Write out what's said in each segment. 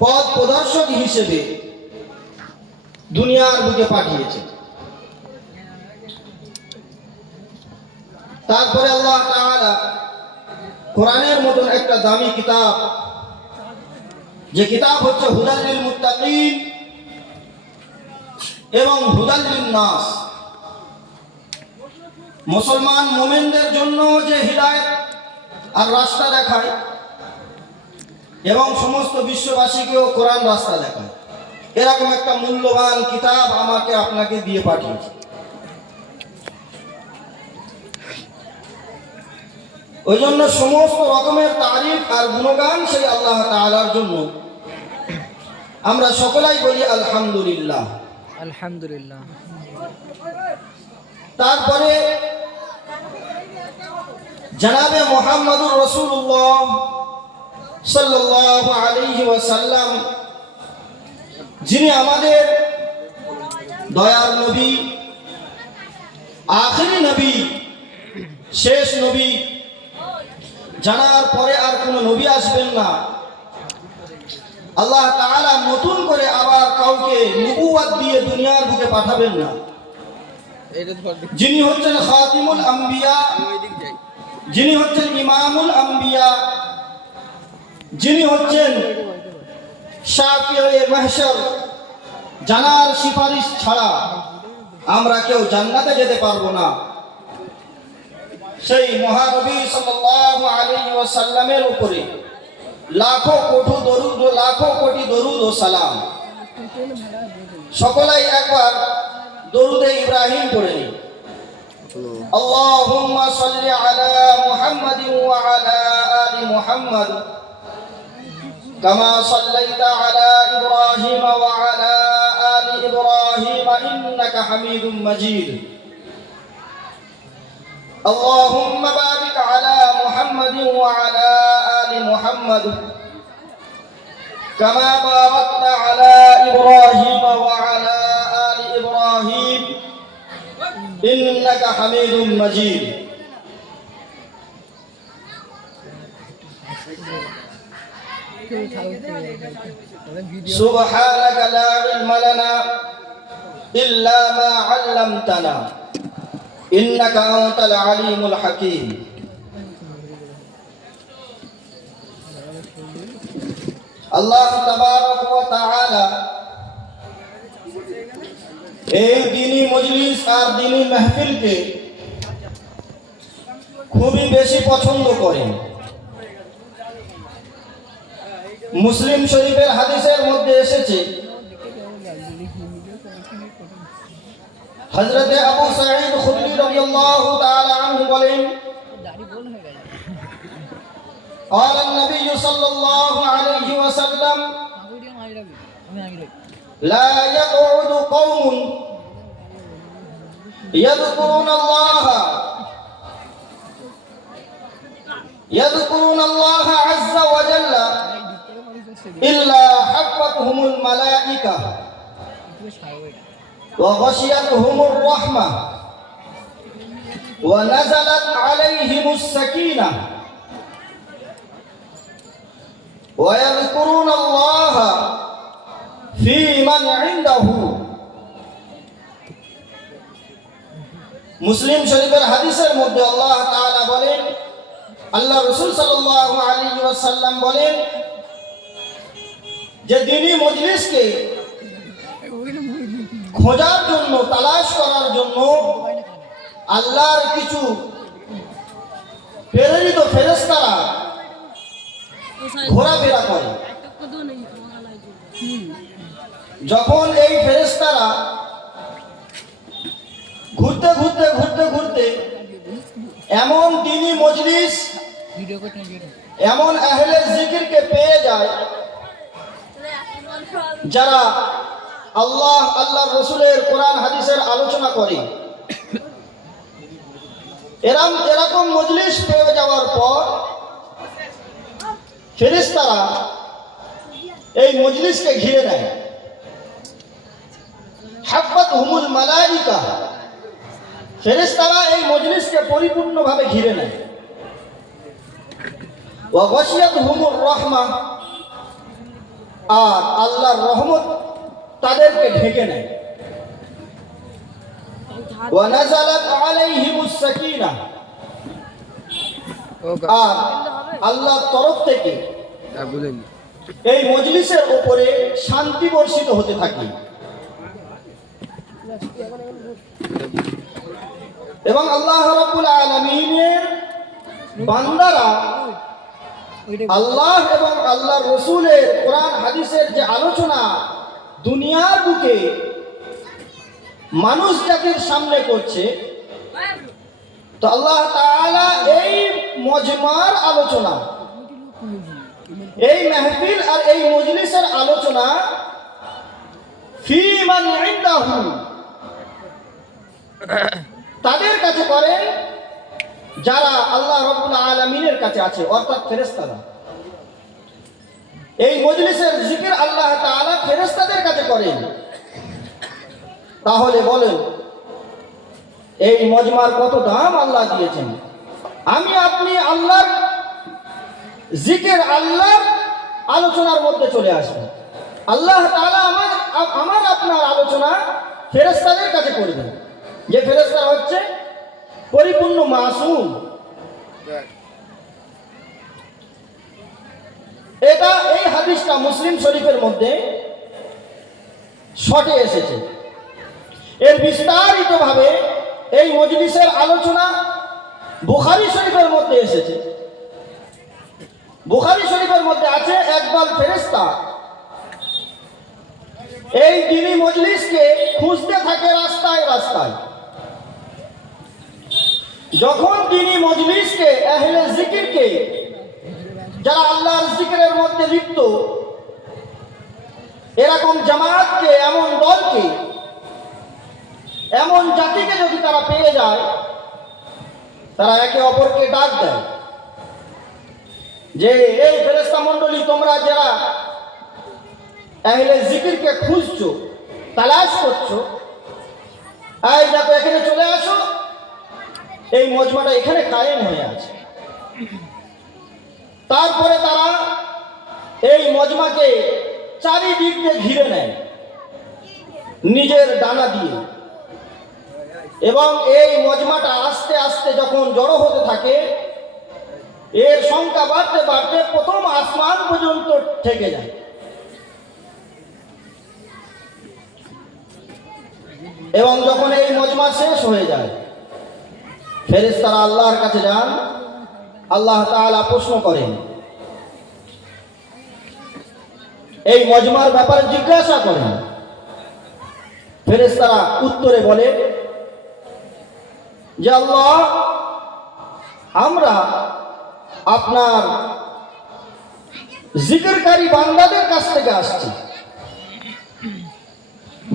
পথ প্রদর্শক হিসেবে দুনিয়ার বুকে পাঠিয়েছে। তারপরে আল্লাহ তাআলা কোরআনের মতন একটা দামি কিতাব, যে কিতাব হচ্ছে হুদাল লিল মুত্তাকিন এবং হুদাল লিন নাস, মুসলমান মুমিনদের জন্য যে হিদায়াত আর রাস্তা দেখায় এবং সমস্ত বিশ্ববাসীকেও কোরআন রাস্তা দেখায়, এরকম একটা মূল্যবান কিতাব আমাকে আপনাকে দিয়ে পাঠিয়েছে। ওই জন্য সমস্ত রকমের তারিফ আর গুণগান সেই আল্লাহ তাআলার জন্য। আমরা সকলেই বলি আলহামদুলিল্লাহ, আলহামদুলিল্লাহ। তারপরে জনাবে মুহাম্মদুর রাসূলুল্লাহ সাল্লাল্লাহু আলাইহি ওয়াসাল্লাম, যিনি আমাদের দয়ার নবী, আখেরি নবী, শেষ নবী, জানার পরে আর কোনো নবী আসবেন না। আল্লাহ তাআলা নতুন করে আবার কাউকে নবুয়ত দিয়ে দুনিয়ার বুকে পাঠাবেন না। যিনি হচ্ছেন খাতিমুল আম্বিয়া, যিনি হচ্ছেন ইমামুল আম্বিয়া, যিনি হচ্ছেন শাফিয়ে মাহশর, জানার সিফারিশ ছাড়া আমরা কেউ জান্নাতে যেতে পারবো না। সেই মহানবী সাল্লাল্লাহু আলাইহি ওয়াসাল্লামের উপরে লাখো কোটি দরুদ ও সালাম। সকলেই একবার দরুদে ইব্রাহিম পড়ে নিন। আল্লাহুম্মা সাল্লি আলা মুহাম্মাদিন ওয়া আলা আলি মুহাম্মাদ কামা সাল্লাইতা আলা ইব্রাহিম ওয়া আলা আলি ইব্রাহিম ইন্নাকা হামিদুম মাজিদ। اللهم بارك على محمد وعلى آل محمد كما باركت على إبراهيم وعلى آل إبراهيم إنك حميد مجيد. سبحانك لا علم لنا إلا ما علمتنا إنك أنت العليم الحكيم. আল্লাহ তাবারক ওয়া তাআলা এই দ্বীনি মজলিস আর দ্বীনি মাহফিলকে খুবই বেশি পছন্দ করেন। মুসলিম শরীফের হাদিসের মধ্যে এসেছে, হযরত আবু সাঈদ খুদরি রাদিয়াল্লাহু তাআলা আনহু বলেন, قال النبي صلى الله عليه وسلم لا يقعد قوم يذكرون الله عز وجل إلا حفتهم الملائكة وغشيتهم الرحمة ونزلت عليهم السكينة ويذكرون الله في من عنده. মুসলিম শরীফের হাদিসের মধ্যে আল্লাহ তাআলা বলেন, আল্লাহ রাসূল সাল্লাল্লাহু আলাইহি ওয়াসাল্লাম বলেন যে দ্বীনি মজলিসকে খোঁজার জন্য, তালাশ করার জন্য আল্লাহর কিছু প্রেরিত ফেরেশতারা ঘোরাফেরা করে। যখন এই ফেরেশতারা ঘুরতে এমন দ্বীনি মজলিস, এমন আহলে জিকিরকে পেয়ে যায় যারা আল্লাহর রাসূলের কোরআন হাদিসের আলোচনা করে, এরকম মজলিস পেয়ে যাওয়ার পর ফেরেশতারা এই মজলিসকে ঘিরে নেয়। হাফাতহুমুল মালাইকা, ফেরেশতারা এই মজলিসকে পরিপূর্ণভাবে ঘিরে নেয়। ওয়া গাশিয়াতহুমুর রাহমা, আর আল্লাহর রহমত তাদেরকে ঢেকে নেয়। ওয়া নাযালাত আলাইহিমুস সাকিনাহ, আর আল্লাহর তরফ থেকে এই মজলিসের উপরে শান্তি বর্ষিত হতে থাকে। এবং আল্লাহ রাব্বুল আলামিনের বান্দারা আল্লাহ এবং আল্লাহর রাসূলের কোরআন হাদিসের যে আলোচনা দুনিয়ার বুকে মানুষ জাতির সামনে করছে, তো আল্লাহ তাআলা এই মজমার আলোচনা, এই মাহফিল আর এই মজলিসের আলোচনা ফি মান ইনদাহু, তাদের কাছে করে যারা আল্লাহ রাব্বুল আলামিনের কাছে আছে, অর্থাৎ ফেরেশতারা। এই মজলিসের জিকির আল্লাহ তাআলা ফেরেশতাদের কাছে করেন। তাহলে বলেন এই মজমার কত দাম আল্লাহ দিয়েছেন। আমি আপনি আল্লাহর জিকির, আল্লাহর আলোচনার মধ্যে চলে আসবে। আল্লাহ তাআলা আমার আপনার আলোচনা ফেরেশতাদের কাছে করবেন, যে ফেরেশতারা হচ্ছে পরিপূর্ণ মাসুম। এটা এই হাদিসটা মুসলিম শরীফের মধ্যে শর্টে এসেছে। এর বিস্তারিত ভাবে এই মজলিসের আলোচনা বুখারী শরীফের মধ্যে এসেছে। বুখারী শরীফের মধ্যে আছে একদল ফেরেশতা এই দ্বীনি মজলিসকে খুঁজতে থাকে রাস্তায় রাস্তায়। যখন দ্বীনি মজলিসকে, আহলে জিকিরকে, যারা আল্লাহর জিকিরের মধ্যে লিপ্ত, এরকম জামাতকে, এমন দলকে, এমন জাতিকে যদি তারা পেয়ে যায়, তারা একে অপরকে ডাক দেয় যে এই ফেরেশতা মণ্ডলী, তোমরা যারা আহলে জিকিরকে খুঁজছো, তালাশ করছো, এই দেখো এখানে চলে আসো, এই মজমাটা এখানে কায়েম হয়ে আছে। তারপরে তারা এই মজমাকে চারিদিক দিয়ে ঘিরে নেয় নিজের ডানা দিয়ে, এবং এই মজমাটা আস্তে আস্তে যখন জড়ো হতে থাকে, এর সংখ্যা বাড়তে বাড়তে প্রথম আসমান পর্যন্ত ঠেকে যায়। এবং যখন এই মজমা শেষ হয়ে যায়, ফেরেশতারা আল্লাহর কাছে যান। আল্লাহ তাআলা প্রশ্ন করেন, এই মজমার ব্যাপারে জিজ্ঞাসা করেন। ফেরেশতারা উত্তরে বলে যে আল্লাহ, আমরা আপনার জিকিরকারী বান্দাদের কাছ থেকে আসছি,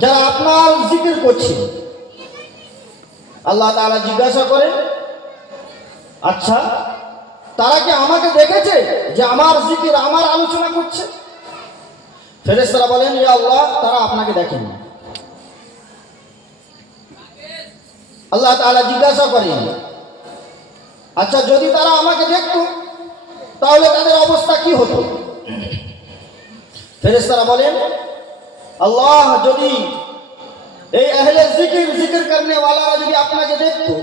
যারা আপনার জিকির করছে। আল্লাহ তাআলা জিজ্ঞাসা করেন, আচ্ছা তারা কি আমাকে দেখেছে যে আমার জিকির, আমার আলোচনা করছে? ফেরেশতারা বলেন, ইয়া আল্লাহ, তারা আপনাকে দেখেনি। আল্লাহ তাআলা জিজ্ঞাসা করেন, আচ্ছা যদি তারা আমাকে দেখতো তাহলে তাদের অবস্থা কি হতো? ফেরেশতারা বলেন, আল্লাহ, যদি এই আহলে জিকির, জিকির করনে ওয়ালারা যদি আপনাকে দেখতো,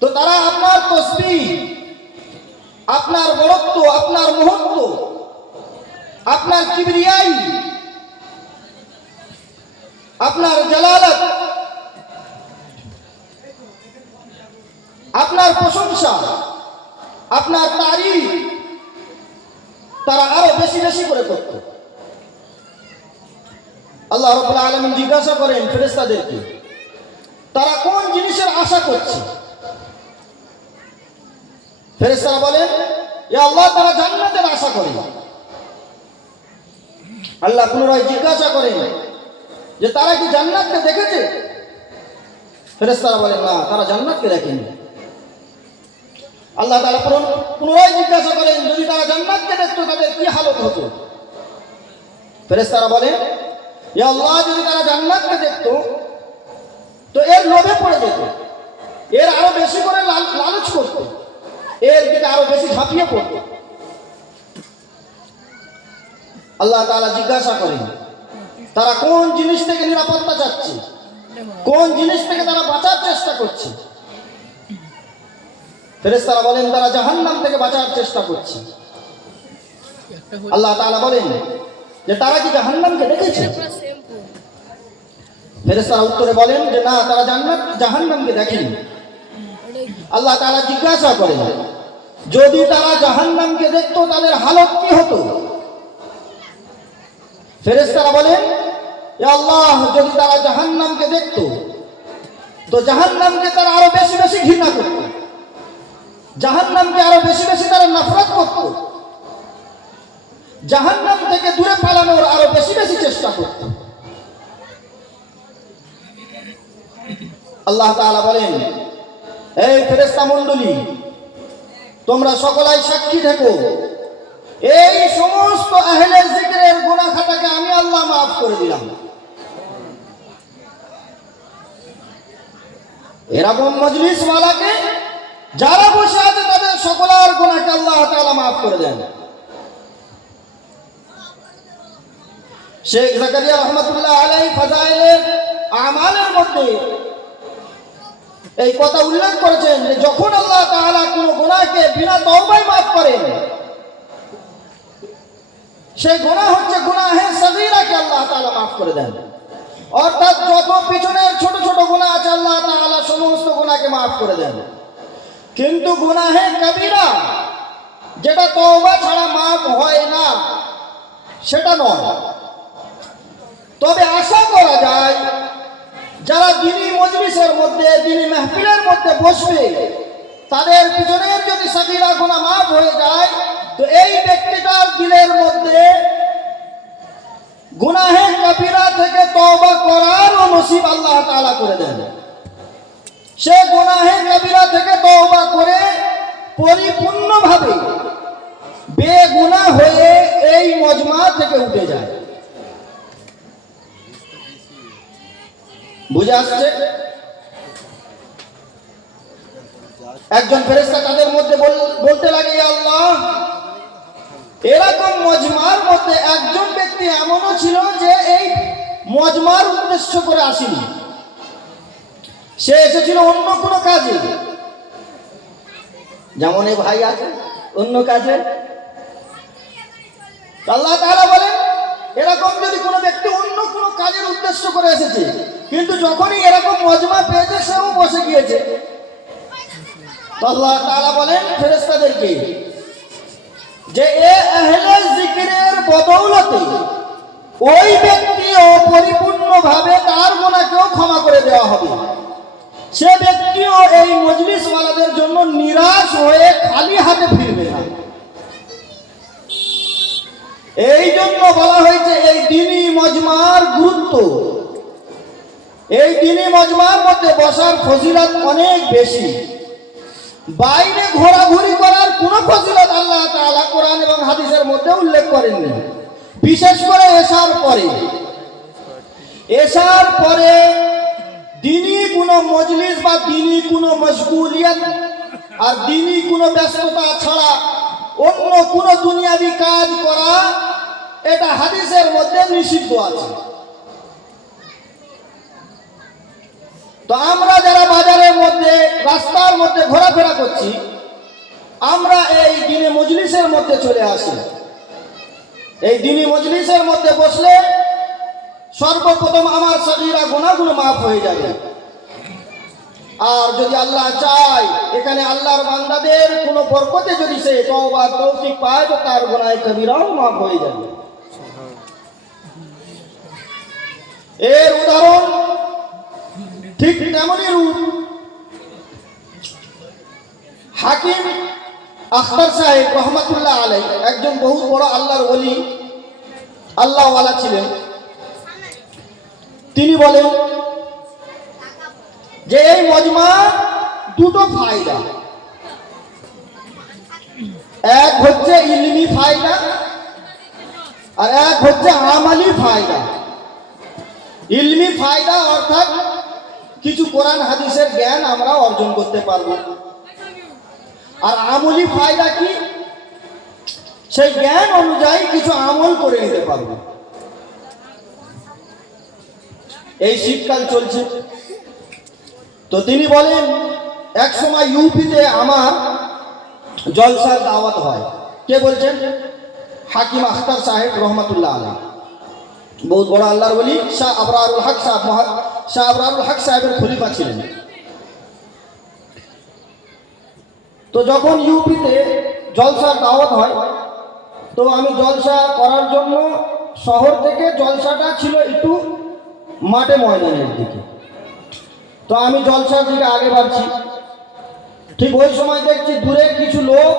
তো তারা আপনার তসবিহ, আপনার বড়ত্ব, আপনার মহত্ব, আপনার কিবরিয়াই, আপনার জালালত, আপনার প্রশংসা, আপনার তারিফ তারা আরো বেশি বেশি করে করত। আল্লাহ রাব্বুল আলামিন জিজ্ঞাসা করেন ফেরেশতাদেরকে, তারা কোন জিনিসের আশা করছে? ফেরেশতারা বলেন, ইয়া আল্লাহ, তারা জান্নাতের আশা করে। আল্লাহ পুনরায় জিজ্ঞাসা করেন যে তারা কি জান্নাতকে দেখেছে? ফেরেশতারা বলেন, না, তারা জান্নাতকে দেখেনি। আল্লাহ তাআলা পুনরায় জিজ্ঞাসা করেন, যদি তারা জান্নাতকে দেখতো তাদের কি হালত হতো? ফেরেশতারা বলেন, ইয়া আল্লাহ, যদি তারা জান্নাতকে দেখতো তো এর লোভে পড়ে যেত, এর আরো বেশি করে লালচ করত, এর দিকে আরো বেশি ঝাঁপিয়ে পড়ত। আল্লাহ তাআলা জিজ্ঞাসা করেন তারা কোন জিনিস থেকে নিরাপত্তা চাচ্ছে, কোন জিনিস থেকে তারা বাঁচার চেষ্টা করছে। ফেরেশতারা বলেন তারা জাহান্নাম থেকে বাঁচার চেষ্টা করছে। আল্লাহ তাআলা বলেন যে তারা কি জাহান্নামকে দেখেছে? ফেরেশতারা উত্তরে বলেন যে না, তারা জাহান্নামকে দেখেনি। আল্লাহ তাআলা জিজ্ঞাসা করেন যদি তারা জাহান্নামকে দেখতো তাদের হালত কি হতো? ফেরেশতারা বলেন এ আল্লাহ, যদি তারা জাহান্নামকে দেখতো তো জাহান্নামকে তারা আরো বেশি বেশি ঘৃণা করত, জাহান্নামকে আরো বেশি বেশি তারা নফরত করত, জাহান্নাম থেকে দূরে পালানোর আরো বেশি বেশি চেষ্টা করত। আল্লাহ তাআলা বলেন এই ফেরেশতা মণ্ডলী, তোমরা সকলাই সাক্ষী থেকো, এই সমস্ত আহলে জিকিরের গুনাহ খাতাকে আমি আল্লাহ মাফ করে দিলাম। এরকম মজলিস ওয়ালাকে যারা বসে আছে তাদের সকলের গুনাহকে আল্লাহ তাআলা মাফ করে দেন। শেখ জাকারিয়া রহমাতুল্লাহ আলাইহি ফাজাইলের আমালের মধ্যে এই কথা উল্লেখ করেছেন যে যখন আল্লাহ তাআলা কোন গুনাহকে বিনা তওবায় মাফ করেন, সেই গুনাহ হচ্ছে গুনাহে সগীরাকে আল্লাহ তাআলা মাফ করে দেন। অর্থাৎ যত পিছনের ছোট ছোট গুনাহ আছে আল্লাহ তাআলা সমস্ত গুনাহকে মাফ করে দেন। কিন্তু গুনাহে কবিরা যেটা তওবা ছাড়া মাফ হয় না সেটা নয়। তবে আশা করা যায় যারা দ্বীনি মজলিসের মধ্যে, দ্বীনি মাহফিলের মধ্যে বসবে, তাদের পিছনের যদি সগীরা গুনাহ মাফ হয়ে যায় তো এই ব্যক্তিটার দিলের মধ্যে গুনাহে কবিরা থেকে তওবা করার নসিব আল্লাহ তাআলা করে দেন। সে গুনাহে কবিরা থেকে তওবা করে পরিপূর্ণভাবে বেগুনাহ হয়ে এই মজমা থেকে উঠে যায়। বুঝে আসছে? একজন ফেরেশতা তাদের মধ্যে বলতে লাগে আল্লাহ, এরকম মজমার মধ্যে একজন ব্যক্তি এমনও ছিল যে এই মজমার উদ্দেশ্য করে আসেনি, সে এসেছিল অন্য কোনো কাজে। যেমন এই ভাই আছে অন্য কাজে। আল্লাহ তাআলা বলেন এরকম যদি কোনো ব্যক্তি অন্য কোনো কাজের উদ্দেশ্য করে এসেছে, কিন্তু যখনই এরকম মজমা পেয়েছে সেও বসে গিয়েছে, আল্লাহ তাআলা বলেন ফেরেশতাদেরকে যে এ আহলে জিকিরের বদৌলতে ওই ব্যক্তিও পরিপূর্ণভাবে তার গুনাহকেও ক্ষমা করে দেওয়া হবে। সে ব্যক্তিও এই মজলিস ওয়ালাদের জন্য নিরাশ হয়ে খালি হাতে ফিরবে না। এই জন্য বলা হয়েছে এই দ্বীনি মজমার গুরুত্ব, এই দ্বীনি মজমার মধ্যে বসার ফজিলত অনেক বেশি। বাইরে ঘোরাঘুরি করার কোন ফজিলত আল্লাহ তাআলা কোরআন এবং হাদিসের মধ্যে উল্লেখ করেননি। বিশেষ করে এশার পরে দ্বীনি কোনো মজলিস বা দ্বীনি কোনো মশগুলিয়ত আর দ্বীনি কোনো ব্যস্ততা ছাড়া অন্য কোনো দুনিয়াবি কাজ করা, এটা হাদিসের মধ্যে নিষিদ্ধ আছে। তো আমরা যারা বাজারের মধ্যে, রাস্তার মধ্যে ঘোরাফেরা করছি, আমরা এই দ্বীনি মজলিসের মধ্যে চলে আসি। এই দ্বীনি মজলিসের মধ্যে বসলে সর্বপ্রথম আমার সগীরা গুনাহগুলো মাফ হয়ে যাবে। আর যদি আল্লাহ চায় এখানে আল্লাহর বান্দাদের কোনো বরকতে যদি সে তওবা তৌফিক পায় তো তার গুনাহ কবিরাও মাফ হয়ে যাবে। এর উদাহরণ ঠিক তেমনই রূপ হাকিম আখতার সাহেব রহমাতুল্লাহ আলাইহি একজন বহু বড় আল্লাহর ওলি, আল্লাহওয়ালা ছিলেন। তিনি বলেন যে এই মজমা দুটো ফায়দা, এক হচ্ছে ইলমি ফায়দা আর এক হচ্ছে আমালি ফায়দা। ইলমি ফায়দা অর্থাৎ কিছু কোরআন হাদিসের জ্ঞান আমরা অর্জন করতে পারবো। আর আমলি ফায়দা কি? সেই জ্ঞান অনুযায়ী কিছু আমল করে নিতে পারবো। এই শীতকাল চলছে, তো তিনি বলেন এক সময় ইউপিতে আমার জলসার দাওয়াত হয়। কে বলছেন? হাকিম আখতার সাহেব রহমতুল্লাহ আলাইহ, বহুত বড় আল্লাহর ওলি, শাহ আবরারুল হক সাহেব, শাহ আবরারুল হক সাহেবের খলিফা ছিলেন। তো যখন ইউপিতে জলসার দাওয়াত হয়, তো আমি জলসা করার জন্য শহর থেকে, জলসাটা ছিল একটু মাঠে ময়দানের দিকে, তো আমি জলসার দিকে আগে বাড়ছি। ঠিক ওই সময় দেখছি দূরে কিছু লোক,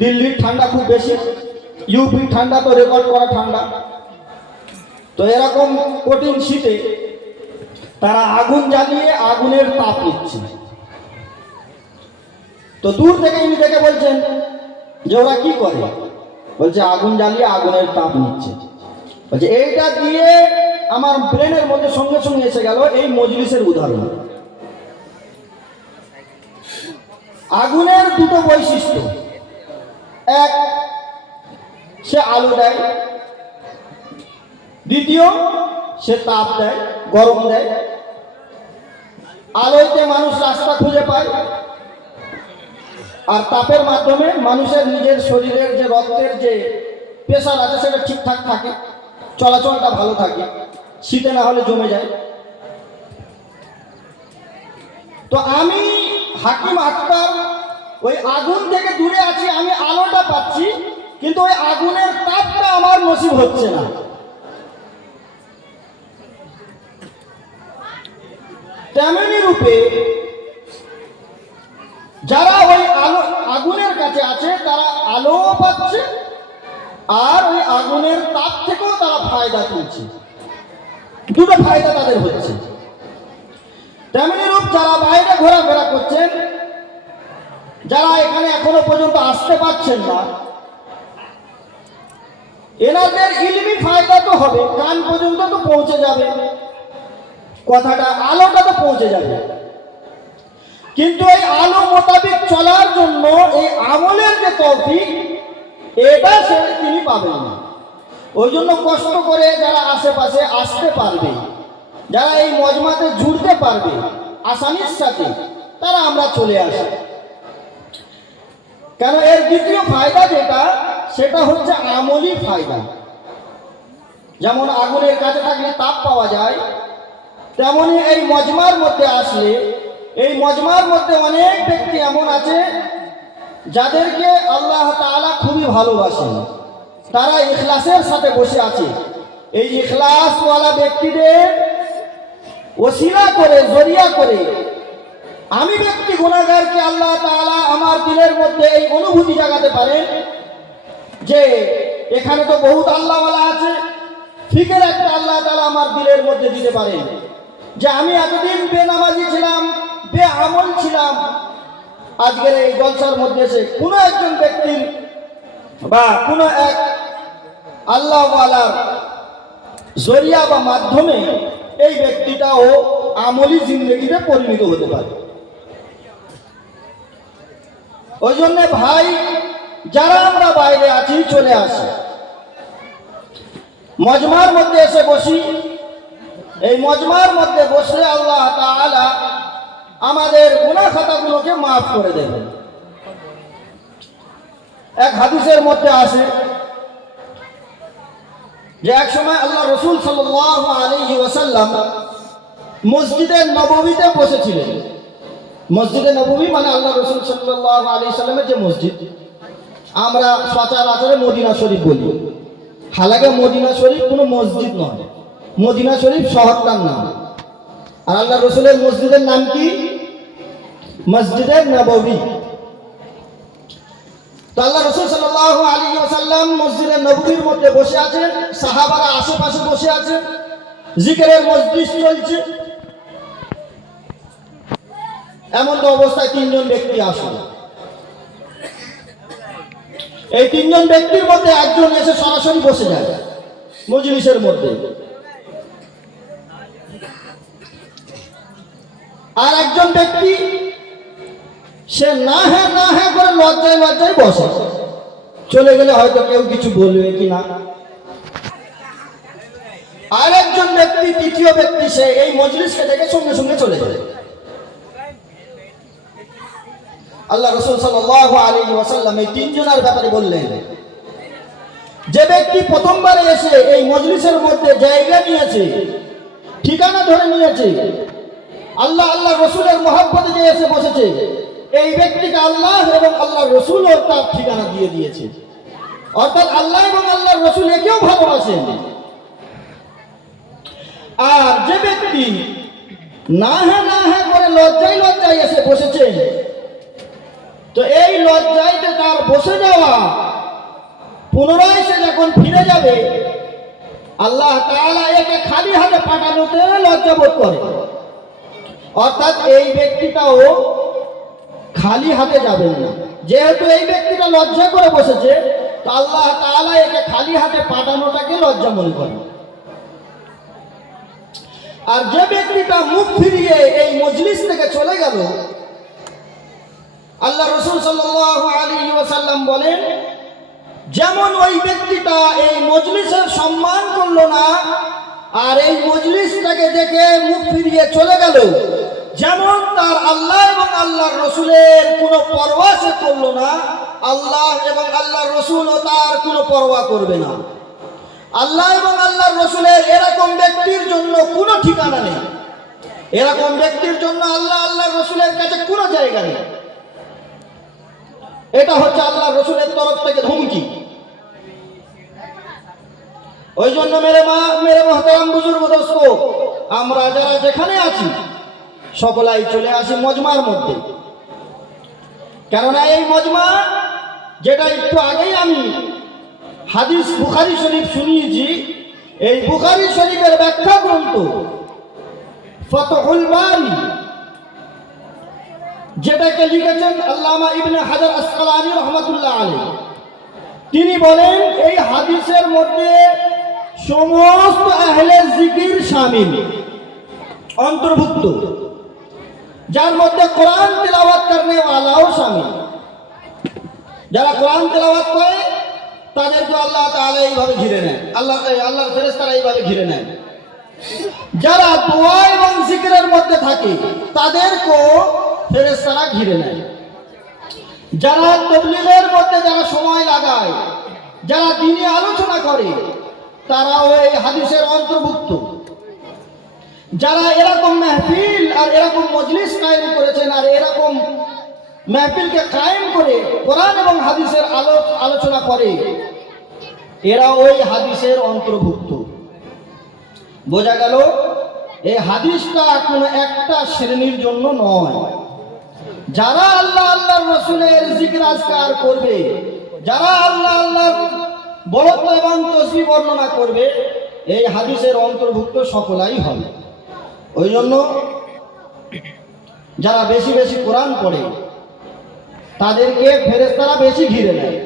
দিল্লির ঠান্ডা খুব বেশি, ইউপির ঠান্ডা তো রেকর্ড করা ঠান্ডা, তো এরকম কঠিন শীতে তারা আগুন জ্বালিয়ে আগুনের তাপ নিচ্ছে। তো দূর থেকে ইনি দেখে বলছেন যে ওরা কি করে? বলছে আগুন জ্বালিয়ে আগুনের তাপ নিচ্ছে। বলছে এইটা দিয়ে আমার ব্রেনের মধ্যে সঙ্গে সঙ্গে এসে গেল এই মজলিসের উদাহরণ। আগুনের দুটো বৈশিষ্ট্য, এক সে আলো দেয়, দ্বিতীয় সে তাপ দেয়, গরম দেয়। আলোতে মানুষ রাস্তা খুঁজে পায়, আর তাপের মাধ্যমে মানুষের নিজের শরীরের যে রক্তের যে প্রেশার আছে সেটা ঠিকঠাক থাকে, চলাচলটা ভালো থাকে, শীতে না হলে জমে যায়। তো আমি হাকিম আখতার ওই আগুন থেকে দূরে আছি, আমি আলোটা পাচ্ছি, কিন্তু ওই আগুনের তাপটা আমার নসিব হচ্ছে না। তেমনি রূপে যারা ওই আগুনের কাছে আছে তারা আলো পাচ্ছে, আর ওই আগুনের তাপ থেকেও তারা ফায়দা তুলছে, দুটো ফায়দা তাদের হচ্ছে। তেমনি রূপ যারা বাইরে ঘোরাফেরা করছেন, যারা এখানে এখনো পর্যন্ত আসতে পারছেন না, এনাদের ইলমি ফায়দা তো হবে, কান পর্যন্ত তো পৌঁছে যাবে কথাটা, আলোটা তো পৌঁছে যাবে, কিন্তু এই আলো মোতাবেক চলার জন্য এই আমলের যে তৌফিক, এটা সে তিনি পাবেন না। ওই জন্য কষ্ট করে যারা আশেপাশে আসতে পারবে, যারা এই মজমাতে জুড়তে পারবে আসানির সাথে, তারা আমরা চলে আসি। কেন এর দ্বিতীয় ফায়দা যেটা, সেটা হচ্ছে আমলি ফায়দা। যেমন আগুনের কাছে থাকলে তাপ পাওয়া যায়, তেমনি এই মজমার মধ্যে আসলে, এই মজমার মধ্যে অনেক ব্যক্তি এমন আছে যাদেরকে আল্লাহ তাআলা খুবই ভালোবাসেন, তারা ইখলাসের সাথে বসে আছে। এই ইখলাসওয়ালা ব্যক্তিদের ওসিলা করে, জরিয়া করে আমি ব্যক্তি গুনাহগারকে আল্লাহ তাআলা আমার দিলের মধ্যে এই অনুভূতি জাগাতে পারেন যে এখানে তো বহুত আল্লাহওয়ালা আছে, ফিকের একটা আল্লাহ তাআলা আমার দিলের মধ্যে দিতে পারেন যে আমি এতদিন বেনামাজি ছিলাম, বেআমল ছিলাম, আজকের এই জলসার মধ্যে এসে কোনো একজন ব্যক্তির বা কোনো এক আল্লাহওয়ালার জরিয়া বা মাধ্যমে এই ব্যক্তিটাও আমলি জিন্দগিতে পরিণত হতে পারে। ওই জন্য ভাই, যারা আমরা বাইরে আছি চলে আসি, মজমার মধ্যে এসে বসি। এই মজমার মধ্যে বসলে আল্লাহ তাআলা আমাদের গুনাহ খাতাগুলোকে মাফ করে দেবেন। এক হাদিসের মধ্যে আসে যে এক সময় আল্লাহ রাসূল সাল্লাল্লাহু আলাইহি ওয়াসাল্লাম মসজিদে নববীতে বসেছিলেন। মসজিদে নববী মানে আল্লাহ রাসূল সাল্লাল্লাহু আলাইহি সাল্লামের যে মসজিদ, আমরা সচরাচর মদিনা শরীফ বলি, হালাকে মদিনা শরীফ কোনো মসজিদ নয়, মদিনা শরীফ শহরটার নাম। আর আল্লাহ রাসূলের মসজিদের নাম কি? মসজিদে নববী। তো আল্লাহ রাসূল সাল্লাল্লাহু আলাইহি ওয়াসাল্লাম মসজিদে নববীর মধ্যে বসে আছেন, সাহাবারা আশেপাশে বসে আছেন, জিকিরের মজলিস চলছে। এমন তো অবস্থায় তিনজন ব্যক্তি আসেন। এই তিনজন ব্যক্তির মধ্যে একজন এসে সরাসরি বসে যায় মজলিসের মধ্যে, আর একজন ব্যক্তি সে না হ্যাঁ করে লজ্জায় লজ্জায় বসে, চলে গেলে হয়তো কেউ কিছু বলবে কিনা। আরেকজন ব্যক্তি, তৃতীয় ব্যক্তি, সে এই মজলিসকে দেখে সঙ্গে সঙ্গে চলে যায়। আল্লাহ রাসূল সাল্লাল্লাহু আলাইহি ওয়াসাল্লাম এই তিনজনের ব্যাপারে বললেন, যে ব্যক্তি প্রথমবারে এসে এই মজলিসের মধ্যে জায়গা নিয়েছে, ঠিকানা ধরে নিয়েছে, আল্লাহ আল্লাহ রসুলের মহব্বতে যে এসে বসেছে, এই ব্যক্তিকে আল্লাহ এবং আল্লাহ রসুলও তার ঠিকানা দিয়ে দিয়েছে। অর্থাৎ আল্লাহ এবং আল্লাহ রসুল একেও ভালোবাসেন। আর যে ব্যক্তি না হ্যাঁ করে লজ্জায় লজ্জায় এসে বসেছে, তো এই লজ্জাইতে তার বসে যাওয়া, পুনরায় সে যখন ফিরে যাবে, আল্লাহ তাআলা একে খালি হাতে পাঠানোতে লজ্জা বোধ করে। অর্থাৎ এই ব্যক্তিটাও খালি হাতে যাবেন না। যেহেতু এই ব্যক্তিটা লজ্জা করে বসেছে, তো আল্লাহ তাআলা একে খালি হাতে পাঠানোটাকে লজ্জা মনে করে। আর যে ব্যক্তিটা মুখ ফিরিয়ে এই মজলিস থেকে চলে গেল, আল্লাহ রাসূল সাল্লাল্লাহু আলাইহি ওয়াসাল্লাম বলেন, যেমন ওই ব্যক্তিটা এই মজলিসের সম্মান করলো না আর এই মজলিসটাকে দেখে মুখ ফিরিয়ে চলে গেল, যেমন তার আল্লাহ এবং আল্লাহর রসুলের কোনো পরোয়া সে করলো না, আল্লাহ এবং আল্লাহর রসুলও তার কোনো পরোয়া করবে না। আল্লাহ এবং আল্লাহর রসুলের এরকম ব্যক্তির জন্য কোনো ঠিকানা নেই। এরকম ব্যক্তির জন্য আল্লাহ আল্লাহর রসুলের কাছে কোনো জায়গা নেই। এটা হচ্ছে আল্লাহর রসুলের তরফ থেকে ধমকি। ওই জন্য মেরে মহতারাম বুজুর্গ দোস্ত, আমরা যারা যেখানে আছি সকলাই চলে আসি মজমার মধ্যে। কেননা এই মজমা, যেটা একটু আগেই আমি হাদিস বুখারী শরীফ শুনিয়েছি, এই বুখারী শরীফের ব্যাখ্যা গ্রন্থ ফাতহুল বারী, যেটাকে লিখেছেন আল্লামা ইবনে হাজার আসকালানী রহমাতুল্লাহ আলাইহি, তিনি বলেন এই হাদিসের মধ্যে সমস্ত আহলে জিকির শামিল, অন্তর্ভুক্ত, যার মধ্যে কোরআন তেলাওয়াত করনে ওয়ালাও শামিল। যারা কোরআন তেলাওয়াত করে তাদেরকে আল্লাহ তাআলা এইভাবে ঘিরে নেয়, আল্লাহর ফেরেশতারা এইভাবে ঘিরে নেয়। যারা দোয়া এবং জিকিরের মধ্যে থাকে তাদেরকেও ফেরেশতারা ঘিরে নেয়। যারা তাবলীগের মধ্যে যারা সময় লাগায়, যারা দ্বীনি আলোচনা করে, তারাও এই হাদিসের অন্তর্ভুক্ত। যারা এরকম মাহফিল আর এরকম মজলিস কায়েম করেছেন আর এরকম মাহফিলকে কায়েম করে কোরআন এবং হাদিসের আলোচনা করে, এরা ওই হাদিসের অন্তর্ভুক্ত। বোঝা গেল এই হাদিসটা কোনো একটা শ্রেণীর জন্য নয়। যারা আল্লাহ আল্লাহর রসুলের জিকির আজকার করবে, যারা আল্লাহ আল্লাহর বড়ত্ব এবং তসবিহ বর্ণনা করবে, এই হাদিসের অন্তর্ভুক্ত সকলাই হবে। ওই জন্য যারা বেশি বেশি কোরআন পড়ে তাদেরকে ফেরেশতারা বেশি ঘিরে নেয়।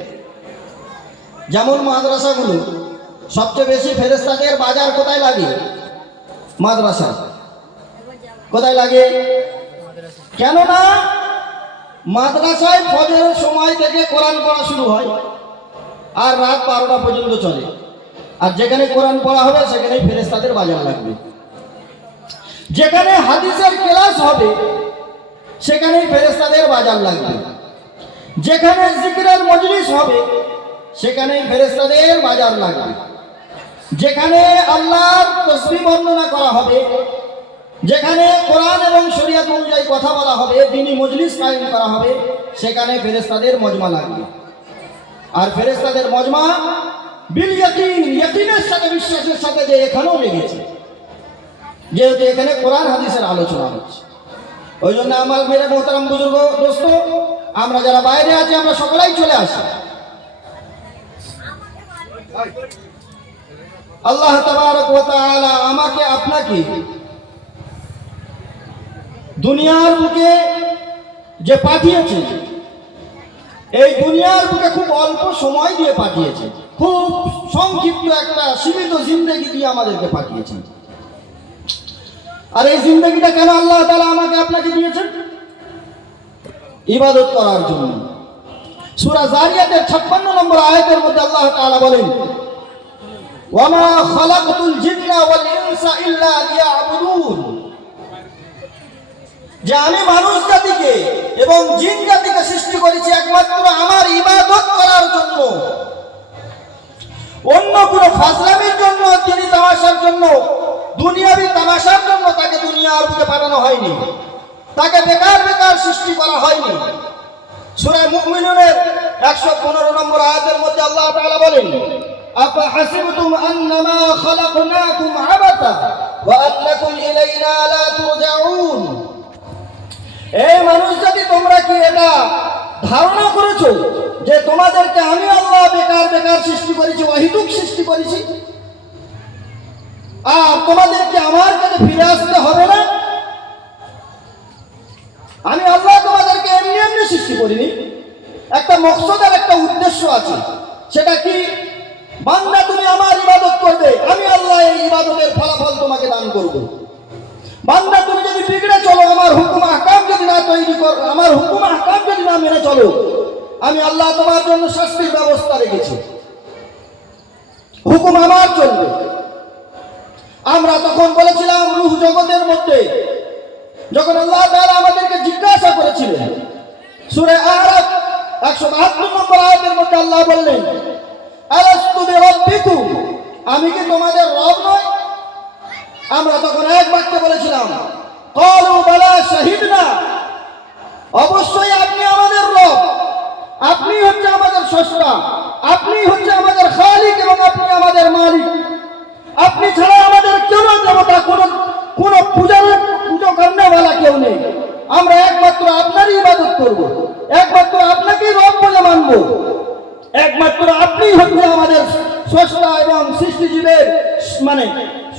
যেমন মাদ্রাসাগুলো, সবচেয়ে বেশি ফেরেশতাদের বাজার কোথায় লাগে? মাদ্রাসা। কোথায় লাগে? কেননা মাদ্রাসায় ফজরের সময় থেকে কোরআন পড়া শুরু হয় আর রাত 12টা পর্যন্ত চলে। আর যেখানে কোরআন পড়া হবে সেখানেই ফেরেশতাদের বাজার লাগবে। যেখানে হাদিসের ক্লাস হবে সেখানেই ফেরেশতাদের বাজার লাগবে। যেখানে জিকিরের মজলিস হবে সেখানেই ফেরেশতাদের বাজার লাগবে। যেখানে আল্লাহর তসবিহ বর্ণনা করা হবে, যেখানে কোরআন এবং শরীয়ত অনুযায়ী কথা বলা হবে, দ্বীনি মজলিস কায়েম করা হবে, সেখানে ফেরেশতাদের মজমা লাগবে। আর ফেরেশতাদের মজমা বিল ইয়াকিন, ইয়াকিনের সাথে, বিশ্বাসের সাথে যে এখানেও লেগেছে, যেহেতু এখানে কোরআন হাদিসের আলোচনা হচ্ছে। ওই জন্য আমার মেরে মোহতারাম বুজুর্গ দোস্ত, আমরা যারা বাইরে আছি আমরা সকলেই চলে আসি। আল্লাহ তাবারক ওয়া তাআলা আমাকে আপনাকে দুনিয়ার বুকে যে পাঠিয়েছে, এই দুনিয়ার বুকে খুব অল্প সময় দিয়ে পাঠিয়েছে, খুব সংক্ষিপ্ত একটা সীমিত জিন্দেগি দিয়ে আমাদেরকে পাঠিয়েছেন। আর এই জিন্দেগিটা কেন আল্লাহ তাআলা আমাকে আপনাকে দিয়েছেন? ইবাদত করার জন্য। সূরা জারিয়াতের 56 নম্বর আয়াতের মধ্যে আল্লাহ তাআলা বলেন, ওয়ামা খালাকতুল জিন্না ওয়াল ইনসা ইল্লা লিয়াবুদুন, যে আমি মানুষ জাতিকে এবং জিন জাতিকে সৃষ্টি করেছি একমাত্র আমার ইবাদত করার জন্য, অন্য কোনো ফাজলামির জন্য, তিনি তামাশার জন্য, দুনিয়াবি তামাশার জন্য তাকে দুনিয়ার বুকে পাঠানো হয়নি, তাকে বেকার বেকার সৃষ্টি করা হয়নি। সূরা মুমিনুনের 115 নম্বর আয়াতের মধ্যে আল্লাহ তাআলা বলেন, আফা হাসিবতুম আন্নামা খালাকনাকুম আবাতা ওয়া আন্নাকুম ইলাইনা লা তুরজাউন, এই মানুষ জাতি তোমরা কি এটা ধারণা করেছো যে তোমাদেরকে আমি আল্লাহ বেকার বেকার সৃষ্টি করেছি, অহেতুক সৃষ্টি করেছি, আর তোমাদেরকে আমার কাছে ফিরে আসতে হবে না? আমি আল্লাহ তোমাদেরকে এমনি এমনি সৃষ্টি করিনি, একটা মকসদের একটা উদ্দেশ্য আছে। সেটা কি? বান্দা তুমি আমার ইবাদত করবে, আমি আল্লাহ এই ইবাদতের ফলাফল তোমাকে দান করব। বান্দা তুমি যদি বিগড়ে চলো, আমার হুকুম আহকাম যদি না তৈরি করো, আমার হুকুম আহকাম যদি না মেনে চলো, আমি আল্লাহ তোমার জন্য শাস্তির ব্যবস্থা রেখেছি। হুকুম আমার চলবে। আমরা তখন বলেছিলাম রূহ জগতের মধ্যে, যখন আল্লাহ তাআলা আমাদেরকে জিজ্ঞাসা করেছিলেন, সূরা আরাফ 172 নম্বর আয়াতের মধ্যে আল্লাহ বললেন, আলাস্তু বিরাব্বিকুম, আমি কি তোমাদের রব নই? আমরা তখন এক বাক্যে বলেছিলাম, ক্বালু বালা শাহিদনা, অবশ্যই আপনি আমাদের রব, আপনি হচ্ছে আমাদের স্রষ্টা, আপনি হচ্ছে আমাদের খালিক এবং আপনি আমাদের মালিক। আপনি ছাড়া আমাদের কোনো দেবতা, কোনো পুজো করনেওয়ালা কেউ নেই। আমরা একমাত্র আপনারই ইবাদত করব, একমাত্র আপনাকেই রব বলে মানব, একমাত্র আপনি হচ্ছে আমাদের স্রষ্টা এবং সৃষ্টিজীবের, মানে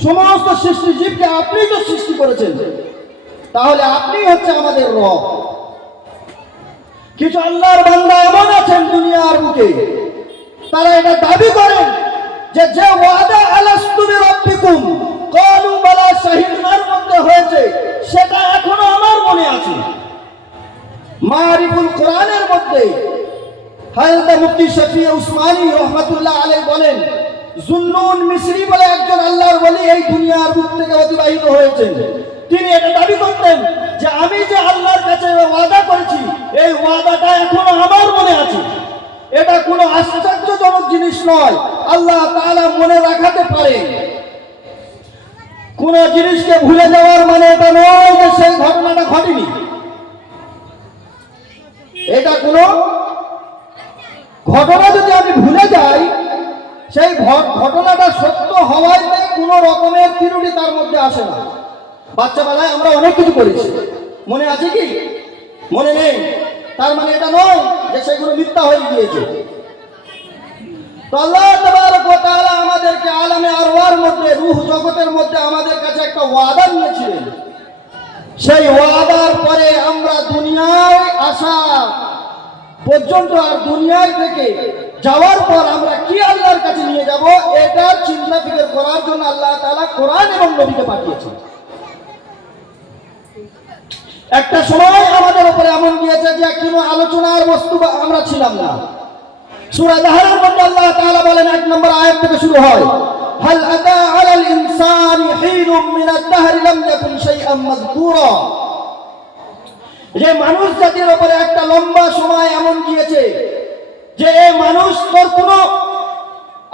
সমস্ত সৃষ্টিজীবকে আপনি তো সৃষ্টি করেছেন, তাহলে আপনি হচ্ছে আমাদের রব। কিছু আল্লাহর বান্দা এমন আছেন দুনিয়ার বুকে, তারা এটা দাবি করেন যে যে ওয়াদা আলাস্তু বিরাব্বিকুম ক্বালু বালা শাহিদনার মধ্যে হয়েছে, সেটা এখনো আমার মনে আছে। মারিফুল কোরআনের মধ্যে হযরত মুফতি শফি উসমানী রহমাতুল্লাহ আলাইহি বলেন, জুন্নুন মিসরি বলে একজন আল্লাহর ওলি এই দুনিয়ার বুক থেকে অতিবাহিত হয়েছেন। তিনি এটা দাবি করতেন যে আমি যে আল্লাহর কাছে ওয়াদা করেছি, এই ওয়াদাটা এখনো আমার মনে আছে। এটা কোনো আশ্চর্যজনক জিনিস নয়, আল্লাহ তাআলা মনে রাখাতে পারে। কোন জিনিসকে ভুলে যাওয়ার মানে এটা নয় যে সেই ঘটনাটা ঘটেনি। এটা কোনো ঘটনা যদি আমি ভুলে যাই, সেই ঘটনাটা সত্য হওয়াতে কোনো রকমের ত্রুটি তার মধ্যে আসে না। বাচ্চাবেলায় আমরা অনেক কিছু করেছি, মনে আছে কি? মনে নেই, তার মানে এটা নয় যে সেগুলো মিথ্যা হয়ে গিয়েছে। তো আল্লাহ তাবারক ওয়া তাআলা আমাদেরকে আলামে আরওয়ার মধ্যে, রূহ জগতের মধ্যে আমাদের কাছে একটা ওয়াদা নিয়েছিলেন। সেই ওয়াদার পরে আমরা দুনিয়ায় আসা পর্যন্ত, আর দুনিয়ায় থেকে যাওয়ার পর আমরা কি আল্লাহর কাছে নিয়ে যাব, এটা চিন্তা ফিকির করার জন্য আল্লাহ তাআলা কোরআন এবং নবীকে পাঠিয়েছেন। একটা সময় আমাদের উপরে এমন গিয়েছে যে কোনো আলোচনার বস্তু আমরা ছিলাম না। সূরা দাহরের মধ্যে আল্লাহ তাআলা বলেন, 1 নম্বর আয়াত থেকে শুরু হয়, হাল আতা আলাল ইনসানি হিনুম মিনাদ দাহরি লাম ইয়াকুন শাইআম মাযকুরা, যে মানুষ জাতির উপরে একটা লম্বা সময় এমন গিয়েছে যে এই মানুষ তোর কোনো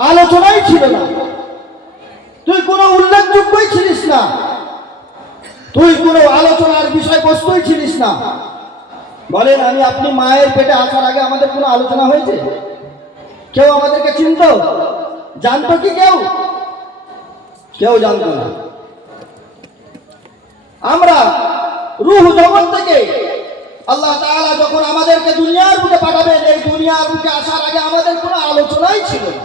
আলোচনাই ছিল না, তুই কোনো উল্লেখযোগ্যই ছিলিস না, তুই কোনো আলোচনার বিষয়বস্তুই ছিলিস না। বলেন, আমি আপনি মায়ের পেটে আসার আগে আমাদের কোনো আলোচনা হয়েছে? কেউ আমাদেরকে চিনতো? জানতো কি কেউ? কেউ জানতো না। আমরা রূহ জগৎ থেকে আল্লাহ তাআলা যখন আমাদেরকে দুনিয়ার বুকে পাঠাবেন, এই দুনিয়ার বুকে আসার আগে আমাদের কোনো আলোচনাই ছিল না।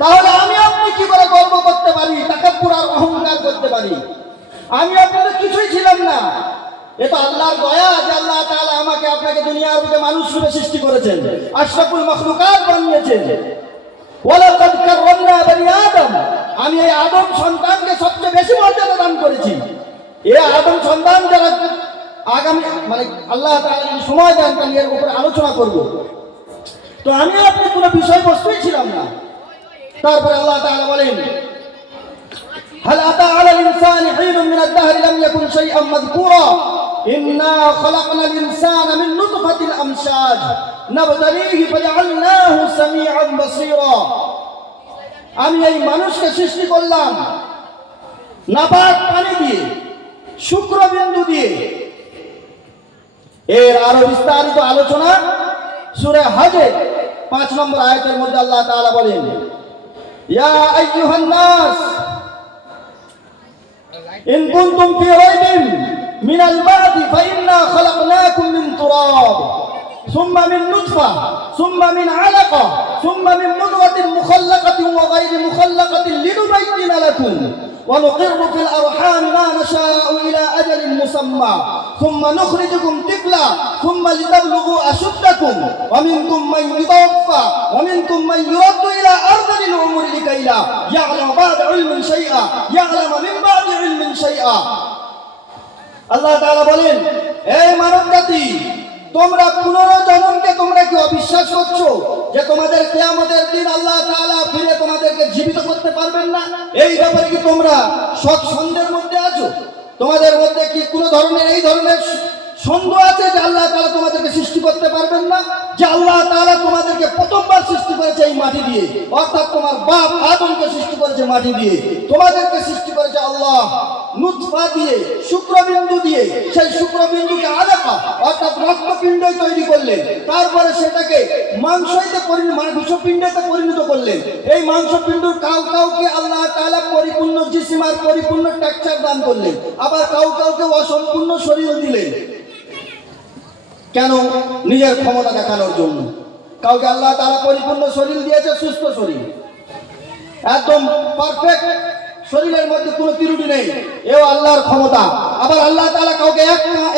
তাহলে আমি আপনি কি করে গর্ব করতে পারি, তাকাব্বুর আর অহংকার করতে পারি? আমি আপনাদের কিছুই ছিলাম না। এটা আল্লাহর দয়া যে আল্লাহ তাআলা আমাকে আপনাকে দুনিয়ার বুকে মানুষ রূপে সৃষ্টি করেছেন, আশরাফুল মাখলুকাত বানিয়েছেন। ওয়ালাকাদ কাররামনা বনি আদম, আমি এই আদম সন্তানকে সবচেয়ে বেশি মর্যাদা দান করেছি। এই আদম সন্তান যারা আগামী মানে আল্লাহ তাআলা সময় দেন তাহলে এর উপরে আলোচনা করব। তো আমি আপনি কোনো বিষয়বস্তুই ছিলাম না। তারপরে আল্লাহ তাআলা বলেন هل أتى على الإنسان حين من الدهر لم يكن شيئا مذكورا إنا خلقنا الإنسان من نطفة أمشاج نبتليه فجعلناه سميعا بصيرا আমি এই মানুষকে সৃষ্টি করলাম নাপাক পানি দিয়ে, শুক্রবিন্দু দিয়ে। এর আরো বিস্তারিত আলোচনা সূরা হজের 5 নম্বর আয়াতের মধ্যে আল্লাহ তাআলা বলেন ইয়া আইয়ুহান নাস ইন কুনতুম ফি রাইবিন মিনাল বা'দি ফাইন্না খালাকনাকুম মিন তুরাব ثم من نطفة ثم من علقة ثم من مضغة مخلقة وغير مخلقة لنبين لكم ونقر في الأرحام ما نشاء إلى أجل مسمى ثم نخرجكم طفلا ثم لتبلغوا أشدكم ومنكم من يتوفى ومنكم من يرد إلى أرذل العمر لكي لا يعلم بعد علم شيئا يعلم من بعد علم شيئا الله تعالى বলেন এই মানব জাতি তোমরা পুনর্জন্মকে তোমরা কি অবিশ্বাস করছো যে তোমাদের কিয়ামতের দিন আল্লাহ তাআলা ফিরে তোমাদেরকে জীবিত করতে পারবেন না? এই ব্যাপারে কি তোমরা সন্দেহের মধ্যে আছো? তোমাদের মধ্যে কি কোনো ধরনের এই ধরনের সন্দেহ আছে যে আল্লাহ তাআলা তোমাদেরকে সৃষ্টি করতে পারবেন না? যে আল্লাহ তাআলা তোমাদেরকে প্রথমবার সৃষ্টি করেছে এই মাটি দিয়ে, অর্থাৎ তোমার বাপ আদমকে সৃষ্টি করেছে মাটি দিয়ে, তোমাদেরকে সৃষ্টি করেছে আল্লাহ নুতফা দিয়ে, শুক্রবিন্দু দিয়ে। সেই শুক্রবিন্দুকে আলাকা অর্থাৎ রক্তপিণ্ডে তৈরি করলেন, তারপরে সেটাকে মাংসতে মাংসপিণ্ডতে পরিণত করলেন। এই মাংসপিণ্ডর কাউকে আল্লাহ তাআলা পরিপূর্ণ জিসিম আর পরিপূর্ণ টেক্সচার দান করলেন, আবার কাউকে অসম্পূর্ণ শরীর দিলেন। কেন? নিজের ক্ষমতা দেখানোর জন্য। কাউকে আল্লাহ তাআলা পরিপূর্ণ শরীর দিয়েছে, সুস্থ শরীর, একদম পারফেক্ট, শরীরের মধ্যে কোনো ত্রুটি নেই, এও আল্লাহর ক্ষমতা। আবার আল্লাহ তাআলা কাউকে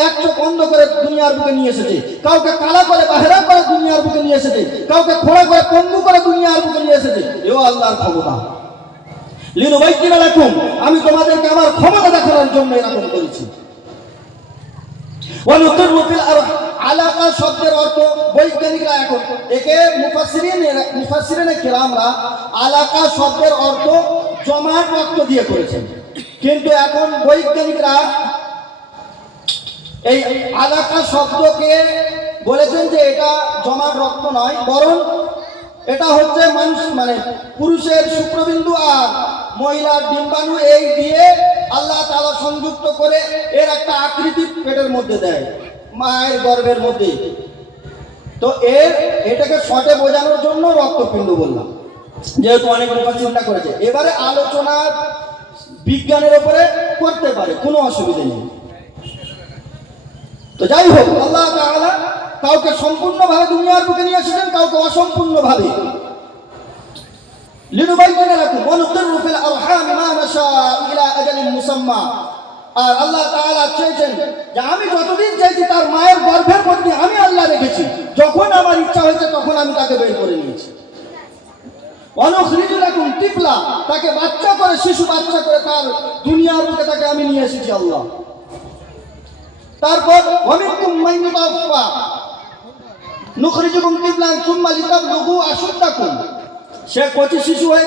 এক চোখ অন্ধ করে দুনিয়ার বুকে নিয়ে এসেছে, কাউকে কালা করে বাহেরা করে দুনিয়ার বুকে নিয়ে এসেছে, কাউকে খোঁড়া করে পঙ্গু করে দুনিয়ার বুকে নিয়ে এসেছে, এও আল্লাহর ক্ষমতা। লিনুবাইয়িনা লাকুম, আমি তোমাদেরকে আমার ক্ষমতা দেখানোর জন্য এরকম করেছি। ওয়ানুকিরু ফিল আলাকা শব্দের অর্থ বৈজ্ঞানিকরা এখন একে মুফাসসিরিনে কিরামরা আলাকা শব্দের অর্থ জমাট রক্ত দিয়ে করেছেন, কিন্তু এখন বৈজ্ঞানিকরা এই আলাকা শব্দকে বলেছেন যে এটা জমাট রক্ত নয়, বরং এটা হচ্ছে মানুষ মানে পুরুষের শুক্রবিন্দু আর মহিলার ডিম্বাণু, এই দিয়ে আল্লাহ তাআলা সংযুক্ত করে এর একটা আকৃতি পেটের মধ্যে দেয়, মায়ের গর্ভের মধ্যে। তো এটাকে শর্টে বোঝানোর জন্য রক্তপিণ্ড বললাম, যেহেতু অনেক লোক চিন্তা করেছে। এবারে আলোচনা বিজ্ঞানের উপরে করতে পারে, কোনো অসুবিধা নেই। তো যাই হোক, আল্লাহ তাআলা কাউকে সম্পূর্ণভাবে দুনিয়ার বুকে নিয়ে এসেছেন, কাউকে অসম্পূর্ণভাবে। লিনুবাইয়িনা লাকুম ওয়া নুকিরু ফিল আরহাম মা নাশাউ ইলা আজালিন মুসাম্মা। আর আল্লাহ তাআলা চেয়েছেন যে আমি যতদিন চাইছি তার মায়ের গর্ভের মধ্যে আমি আল্লাহ রেখেছি, যখন আমার ইচ্ছা হয়েছে তখন আমি তাকে বের করে নিয়েছি। ওয়া নুখরিজু লাকুম তিফলা, তাকে বাচ্চা করে, শিশু বাচ্চা করে তার দুনিয়ার বুকে তাকে আমি নিয়ে এসেছি আল্লাহ। তারপর ওয়া মিনকুম মান ইউতাওয়াফা নুখরিজুকুম তিফলান সুম্মা লিতাবলুগু আশুদ্দাকুম, সে কচি শিশু হয়ে